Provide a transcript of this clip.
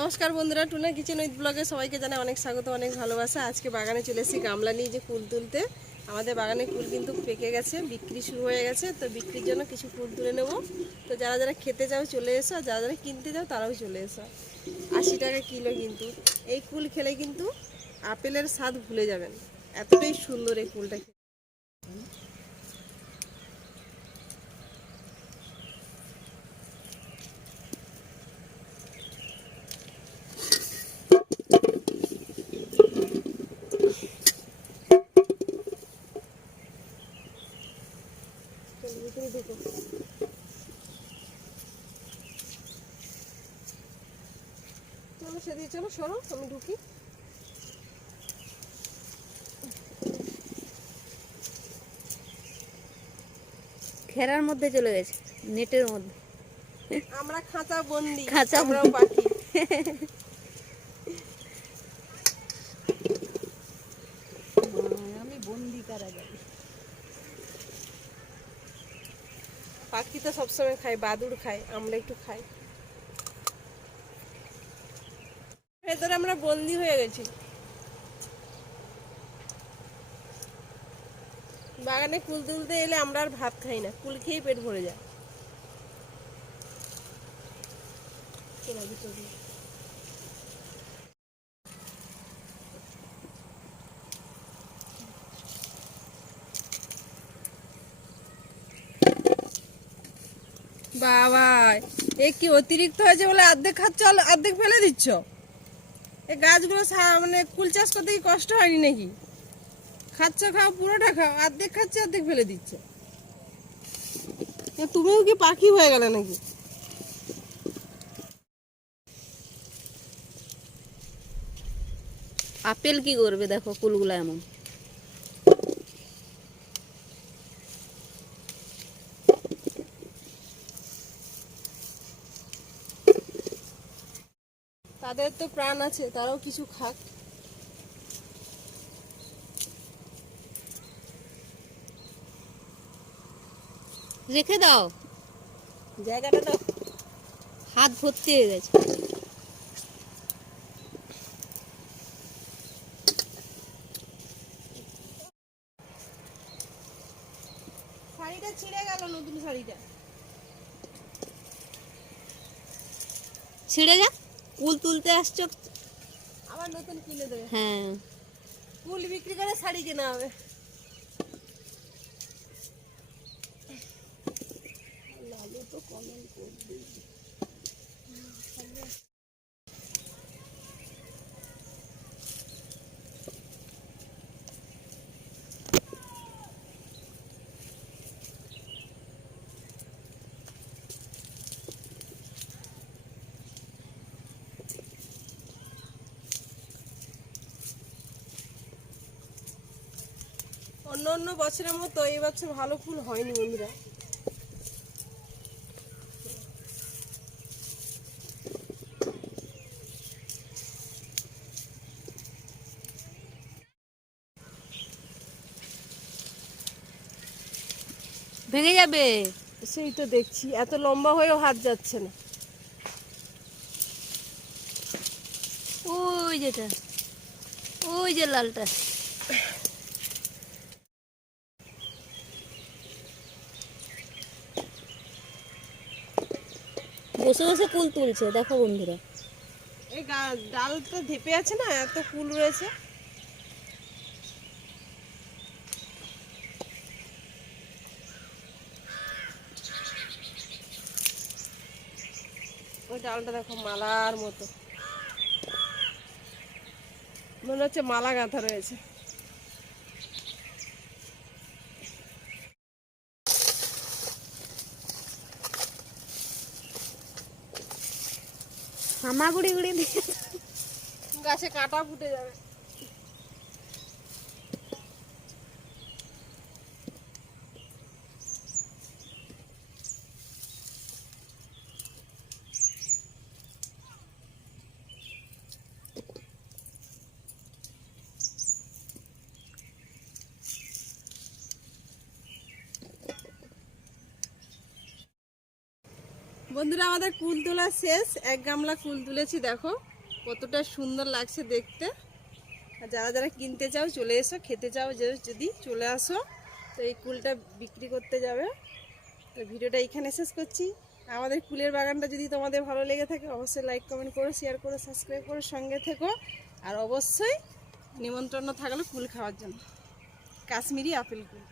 নমস্কার বন্ধুরা, tuna kitchen with ব্লগে সবাইকে জানাই অনেক স্বাগত, অনেক ভালোবাসা। আজকে বাগানে চলে এসেছি গামলা নিয়ে যে কুল তুলতে। আমাদের বাগানে কুল কিন্তু পেকে গেছে, বিক্রি শুরু হয়ে গেছে, তো বিক্রির জন্য কিছু কুল তুলে নেব। তো যারা যারা খেতে চাও চলে এসো, আর যারা যারা কিনতে যাও তারাও চলে এসো। আশি টাকা কিলো কিন্তু। এই কুল খেলে কিন্তু আপেলের স্বাদ ভুলে যাবেন। এতটাই সুন্দর এই কুলটা ভিতরে ঢুকো। চলো সেদিকে চলো সরো আমি ঢুকি। ঘেরার মধ্যে চলে গেছে নেটের মধ্যে। আমরা খাঁচা বন্দি খাঁচা আমরাও পাখি। আমি বন্দি কারা যাবে পাখি তো সবসময় খায়, বাদুর খায়, আমরা একটু খাই। ভেতরে আমরা বন্দি হয়ে গেছি। বাগানে কুল তুলতে এলে আমরা আর ভাত খাই না কুল খেয়েই পেট ভরে যায়। বাবা এ কি অতিরিক্ত হয়েছে বলে অর্ধেক খাচ্ছ অর্ধেক ফেলে দিচ্ছ? এই গাছগুলো মানে কুল চাষ করতে কি কষ্ট হয়নি নাকি? খাচ্ছ, খাও, পুরোটা খাও, অর্ধেক খাচ্ছে, অর্ধেক ফেলে দিচ্ছ। তুমিও কি পাখি হয়ে গেলে নাকি? আপেল কি করবে দেখো কুলগুলো এমন। তাদের তো প্রাণ আছে তারাও কিছু খাক। রেখে দাও। জায়গাটা তো হাত ভর্তি হয়ে গেছে। শাড়িটা ছিঁড়ে গেল নতুন শাড়িটা। ছিঁড়ে যা কুল তুলতে আসছো? আবার নতুন কিনে দেবে। হ্যাঁ। ফুল বিক্রি করে শাড়ি কেনা হবে। অন্য অন্য বছরের মতো এই বছর ভালো ফুল হয়নি বন্ধুরা। ভেঙে যাবে? সেই তো দেখছি এত লম্বা হয়েও হাত যাচ্ছে না। ওই যেটা ওই যে লালটা। বসে বসে কুল তুলছে, দেখো বন্ধুরা। এই গা- ডালটা ধেপে আছে না, এত ফুল রয়েছে। ওই ডালটা দেখো মালার মতো। মনে হচ্ছে মালা গাঁথা রয়েছে। হামাগুড়ি গুড়ি দিয়ে গাছে কাটা ফুটে যাবে। বন্ধুরা, আমাদের কুল তোলা শেষ। এক গামলা কুল তুলেছি, দেখো কতটা সুন্দর লাগছে দেখতে। আর যারা যারা কিনতে চাও, চলে এসো, খেতে চাও যদি চলে আসো, তো এই কুলটা বিক্রি করতে যাবে। তো ভিডিওটা এখানে শেষ করছি। আমাদের কুলের বাগানটা যদি তোমাদের ভালো লেগে থাকে, অবশ্যই লাইক কমেন্ট করো শেয়ার করো সাবস্ক্রাইব করো, সঙ্গে থেকো। আর অবশ্যই নিমন্ত্রণ থাকল কুল খাওয়ার জন্য। কাশ্মীরি আপেল কুল।